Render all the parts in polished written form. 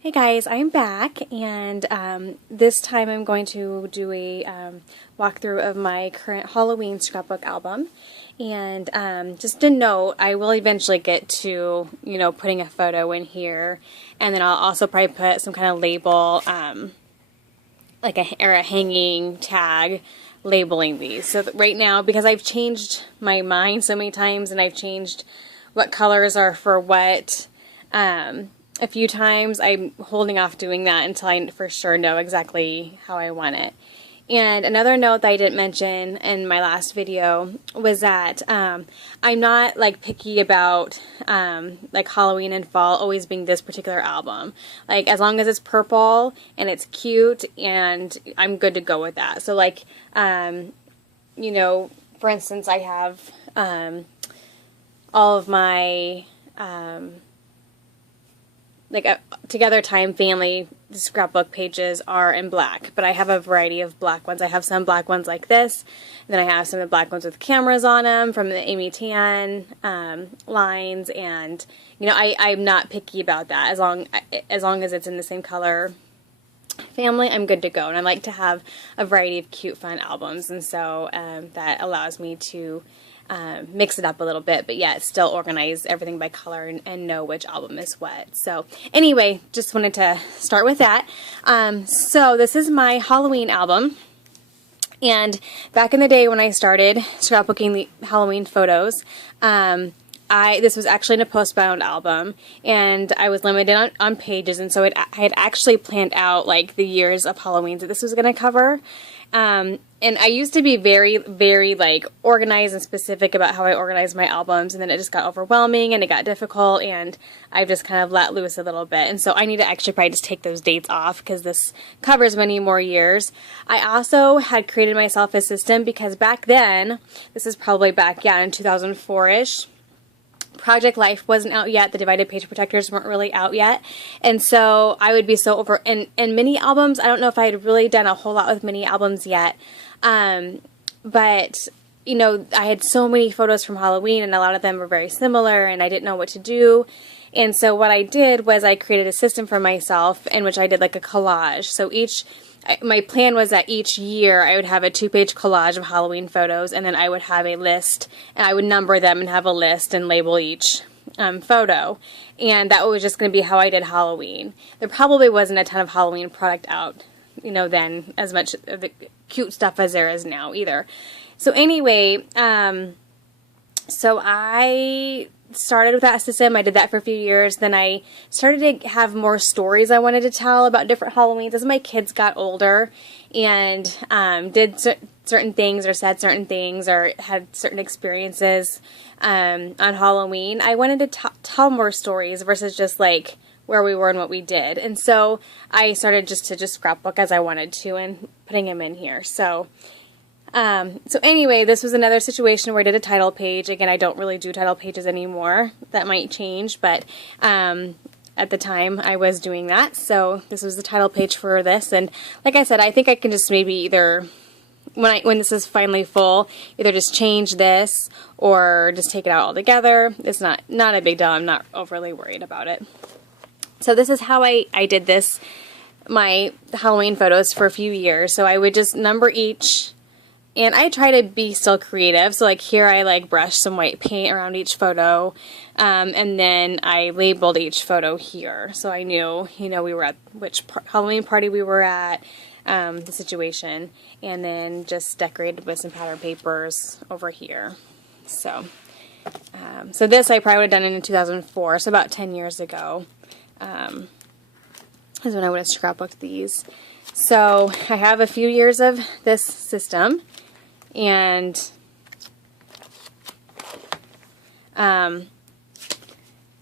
Hey guys, I'm back, and this time I'm going to do a walkthrough of my current Halloween scrapbook album. And just a note, I will eventually get to, putting a photo in here, and then I'll also probably put some kind of label, like a hanging tag labeling these. So right now, because I've changed my mind so many times, and I've changed what colors are for what, a few times, I'm holding off doing that until I for sure know exactly how I want it. And another note that I didn't mention in my last video was that I'm not like picky about like Halloween and fall always being this particular album. Like as long as it's purple and it's cute, and I'm good to go with that. So like for instance, I have all of my Together Time Family scrapbook pages are in black, but I have a variety of black ones. I have some black ones like this, and then I have some of the black ones with cameras on them from the Amy Tan lines, and I'm not picky about that. As long as it's in the same color family, I'm good to go. And I like to have a variety of cute, fun albums, and so that allows me to mix it up a little bit, but yet still organize everything by color and know which album is what. So anyway, just wanted to start with that. So this is my Halloween album. And back in the day when I started scrapbooking the Halloween photos, this was actually in a postbound album, and I was limited on pages, and so I had actually planned out like the years of Halloweens that this was going to cover. And I used to be very, very like organized and specific about how I organized my albums, and then it just got overwhelming and it got difficult, and I've just kind of let loose a little bit. And so I need to actually probably just take those dates off because this covers many more years. I also had created myself a system because back then, this is probably back, in 2004-ish, Project Life wasn't out yet. The divided page protectors weren't really out yet. And so I would be so over, and mini albums, I don't know if I had really done a whole lot with mini albums yet. But I had so many photos from Halloween, and a lot of them were very similar, and I didn't know what to do. And so what I did was I created a system for myself in which I did like a collage. So my plan was that each year I would have a 2-page collage of Halloween photos, and then I would have a list, and I would number them and have a list and label each photo. And that was just going to be how I did Halloween. There probably wasn't a ton of Halloween product out, then, as much of the cute stuff as there is now either. So anyway, so I started with that system. I did that for a few years. Then I started to have more stories I wanted to tell about different Halloweens as my kids got older and did certain things or said certain things or had certain experiences on Halloween. I wanted to tell more stories versus just like where we were and what we did. And so I started to scrapbook as I wanted to and putting them in here. So anyway, this was another situation where I did a title page. Again, I don't really do title pages anymore. That might change, but at the time I was doing that. So this was the title page for this. And like I said, I think I can just maybe either, when this is finally full, either just change this or just take it out altogether. It's not a big deal. I'm not overly worried about it. So this is how I did this, my Halloween photos for a few years. So I would just number each. And I try to be still creative. So like here I like brushed some white paint around each photo. And then I labeled each photo here. So I knew, we were at which Halloween party we were at, the situation. And then just decorated with some pattern papers over here. So, so this I probably would have done in 2004. So about 10 years ago is when I would have scrapbooked these. So I have a few years of this system. And I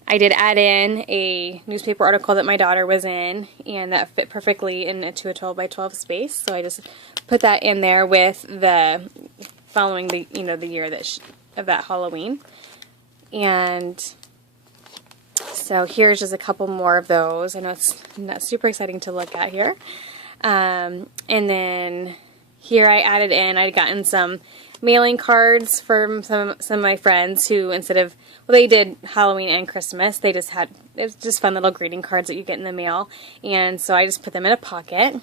did add in a newspaper article that my daughter was in, and that fit perfectly into a 12 by 12 space. So I just put that in there with the following the the year of that Halloween. And so here's just a couple more of those. I know it's not super exciting to look at here. And then here I added in, I'd gotten some mailing cards from some of my friends who, instead of, well, they did Halloween and Christmas, they just had, it was just fun little greeting cards that you get in the mail, and so I just put them in a pocket.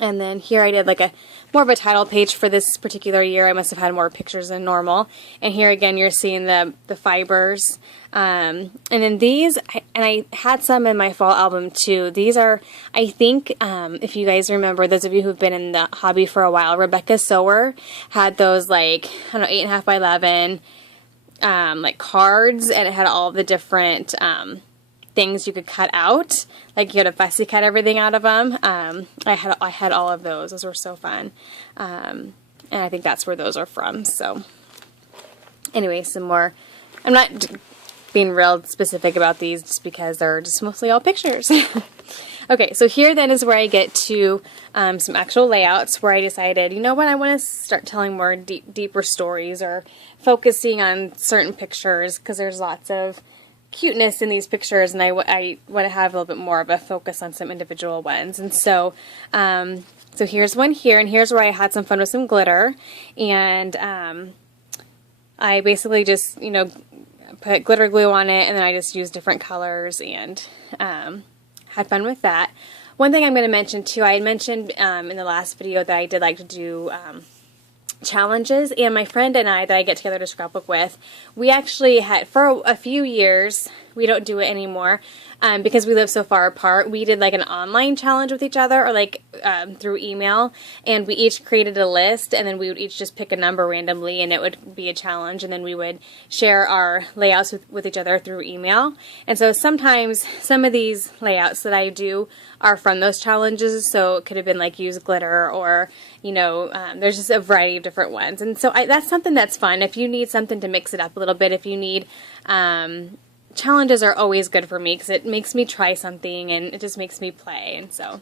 And then here I did like a more of a title page for this particular year. I must have had more pictures than normal. And here again you're seeing the fibers. And then these, I had some in my fall album too. These are, I think, if you guys remember, those of you who've been in the hobby for a while, Rebecca Sower had those like, I don't know, 8.5 by 11 like cards, and it had all the different things you could cut out, like you had to fussy cut everything out of them. I had all of those. Those were so fun, and I think that's where those are from. So anyway, some more. I'm not being real specific about these just because they're just mostly all pictures. Okay, so here then is where I get to some actual layouts where I decided, you know what, I want to start telling more deeper stories, or focusing on certain pictures, because there's lots of cuteness in these pictures, and I want to have a little bit more of a focus on some individual ones. And so so here's one here, and here's where I had some fun with some glitter, and I basically just, you know, put glitter glue on it, and then I just used different colors and had fun with that. One thing I'm going to mention too, I had mentioned in the last video that I did like to do challenges, and my friend and I that I get together to scrapbook with, we actually had, for a few years, we don't do it anymore because we live so far apart, we did like an online challenge with each other, or like through email, and we each created a list, and then we would each just pick a number randomly, and it would be a challenge, and then we would share our layouts with each other through email. And so sometimes some of these layouts that I do are from those challenges, so it could have been like use glitter, or, you know, there's just a variety of different ones. And so that's something that's fun. If you need something to mix it up a little bit, if you need, challenges are always good for me because it makes me try something and it just makes me play. And so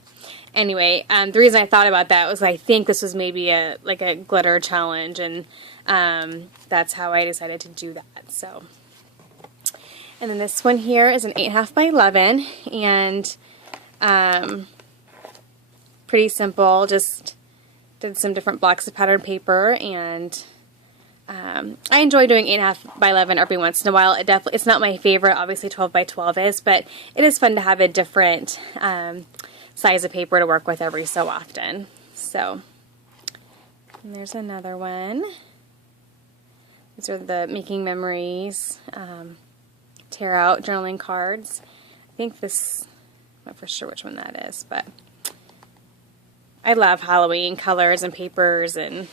anyway, the reason I thought about that was I think this was maybe a glitter challenge, and that's how I decided to do that. So, and then this one here is an 8.5 by 11, and pretty simple, just did some different blocks of pattern paper, and I enjoy doing 8.5 by 11 every once in a while. It's not my favorite, obviously 12 by 12 is, but it is fun to have a different size of paper to work with every so often. So, and there's another one. These are the Making Memories tear out journaling cards. I think this, I'm not for sure which one that is, but I love Halloween colors and papers, and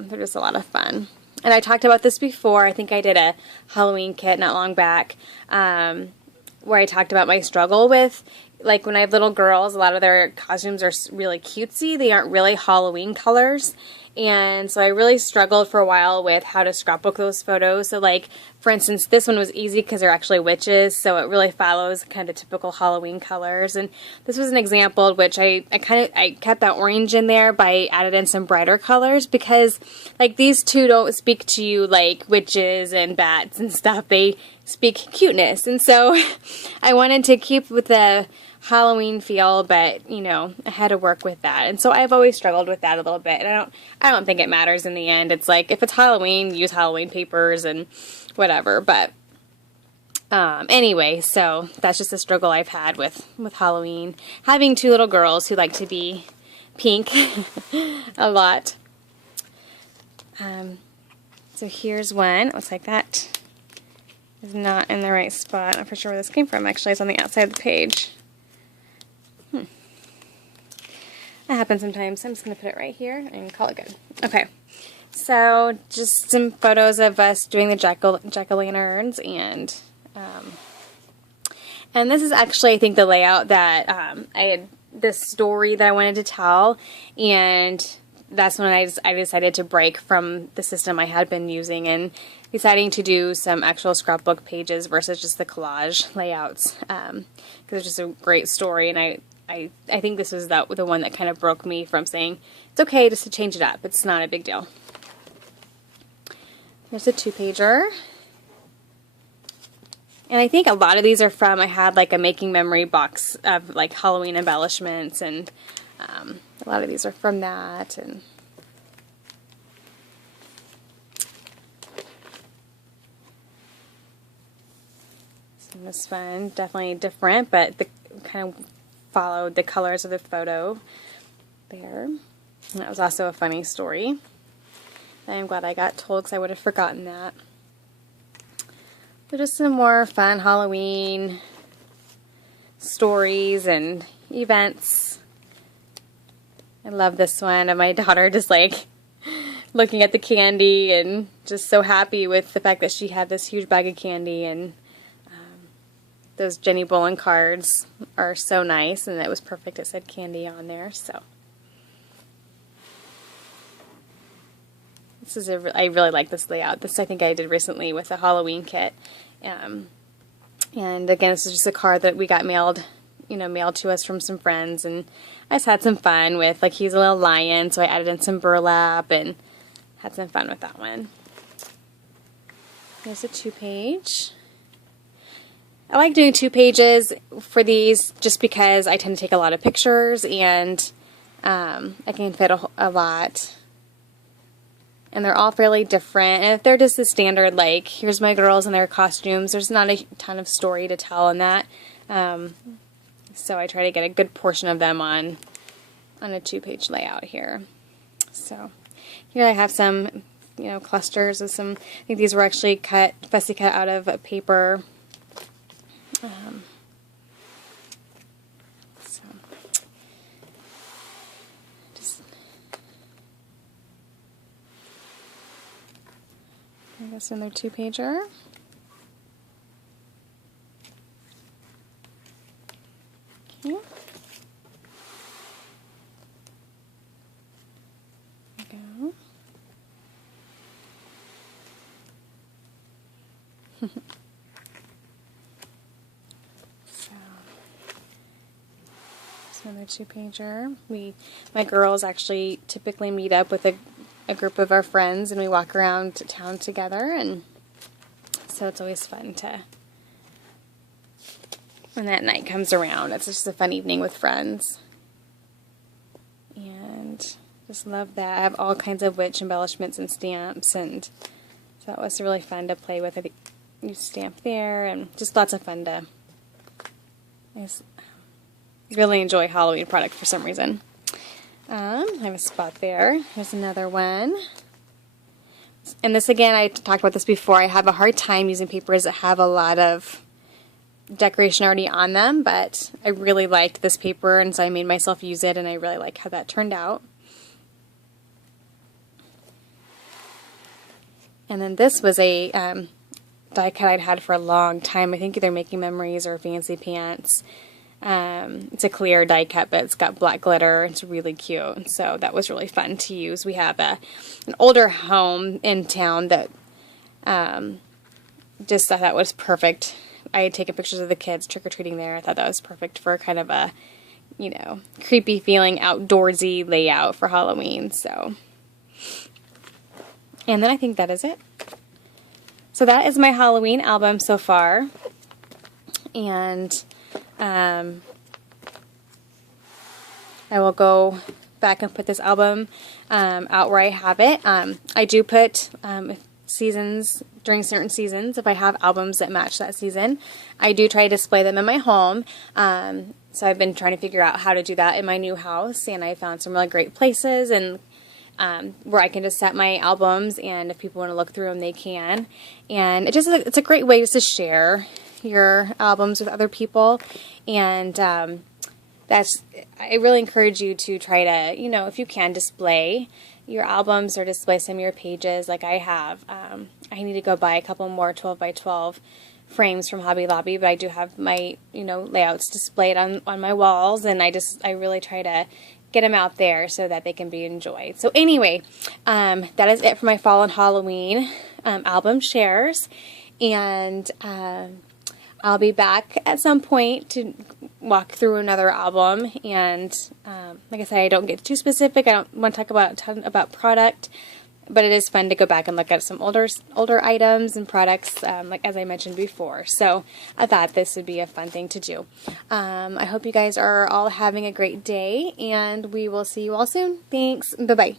they're just a lot of fun. And I talked about this before. I think I did a Halloween kit not long back where I talked about my struggle with, like, when I have little girls, a lot of their costumes are really cutesy. They aren't really Halloween colors. And so I really struggled for a while with how to scrapbook those photos. So, like, for instance, this one was easy because they're actually witches, so it really follows kind of typical Halloween colors. And this was an example in which I kept that orange in there, but I added in some brighter colors because, like, these two don't speak to you like witches and bats and stuff. They speak cuteness. And so I wanted to keep with the Halloween feel, but, you know, I had to work with that. And so I've always struggled with that a little bit. And I don't think it matters in the end. It's like, if it's Halloween, use Halloween papers and whatever. But anyway, so that's just a struggle I've had with Halloween. Having two little girls who like to be pink a lot. So here's one. It looks like that is not in the right spot. I'm not for sure where this came from. Actually, it's on the outside of the page. That happens sometimes. I'm just going to put it right here and call it good. Okay, so just some photos of us doing the jack-o'-lanterns, and this is actually, I think, the layout that I had, this story that I wanted to tell, and that's when I decided to break from the system I had been using and deciding to do some actual scrapbook pages versus just the collage layouts, because it's just a great story, and I think this was the one that kind of broke me from saying, it's okay just to change it up. It's not a big deal. There's a 2-pager. And I think a lot of these are from, I had like a Making Memory box of like Halloween embellishments, and a lot of these are from that. And was fun. Definitely different, but the kind of followed the colors of the photo there. And that was also a funny story. I'm glad I got told because I would have forgotten that. But just some more fun Halloween stories and events. I love this one of my daughter just like looking at the candy and just so happy with the fact that she had this huge bag of candy, and those Jenny Bolin cards are so nice, and it was perfect. It said candy on there, so this is I really like this layout. This I think I did recently with a Halloween kit, and again, this is just a card that we got mailed to us from some friends, and I just had some fun with, like, he's a little lion, so I added in some burlap and had some fun with that one. There's a 2-page. I like doing 2 pages for these just because I tend to take a lot of pictures, and I can fit a lot. And they're all fairly different. And if they're just the standard, like, here's my girls in their costumes, there's not a ton of story to tell in that. So I try to get a good portion of them on a 2-page layout here. So here I have some, clusters of some, I think these were actually fussy cut out of paper. So just, I guess another 2-pager. Okay. There we go. Another 2-pager. My girls actually typically meet up with a group of our friends, and we walk around town together, and so it's always fun when that night comes around. It's just a fun evening with friends, and just love that. I have all kinds of witch embellishments and stamps, and so that was really fun to play with. You stamp there, and just lots of fun to. Really enjoy Halloween product for some reason. I have a spot there. Here's another one. And this, again, I talked about this before. I have a hard time using papers that have a lot of decoration already on them, but I really liked this paper, and so I made myself use it, and I really like how that turned out. And then this was a die cut I'd had for a long time. I think either Making Memories or Fancy Pants. It's a clear die cut, but it's got black glitter. It's really cute, so that was really fun to use. We have an older home in town that just thought that was perfect. I had taken pictures of the kids trick-or-treating there. I thought that was perfect for kind of a, creepy feeling outdoorsy layout for Halloween. So, and then I think that is it. So that is my Halloween album so far, and I will go back and put this album out where I have it. I do put seasons, during certain seasons, if I have albums that match that season, I do try to display them in my home. So I've been trying to figure out how to do that in my new house, and I found some really great places and where I can just set my albums, and if people want to look through them, they can. And it's a great way just to share your albums with other people, and I really encourage you to try to, if you can, display your albums or display some of your pages like I have. I need to go buy a couple more 12 by 12 frames from Hobby Lobby, but I do have my, layouts displayed on my walls, and I really try to get them out there so that they can be enjoyed. So anyway, that is it for my Fall and Halloween album shares, and I'll be back at some point to walk through another album, and like I said, I don't get too specific. I don't want to talk about a ton about product, but it is fun to go back and look at some older items and products, like as I mentioned before. So I thought this would be a fun thing to do. I hope you guys are all having a great day, and we will see you all soon. Thanks. Bye-bye.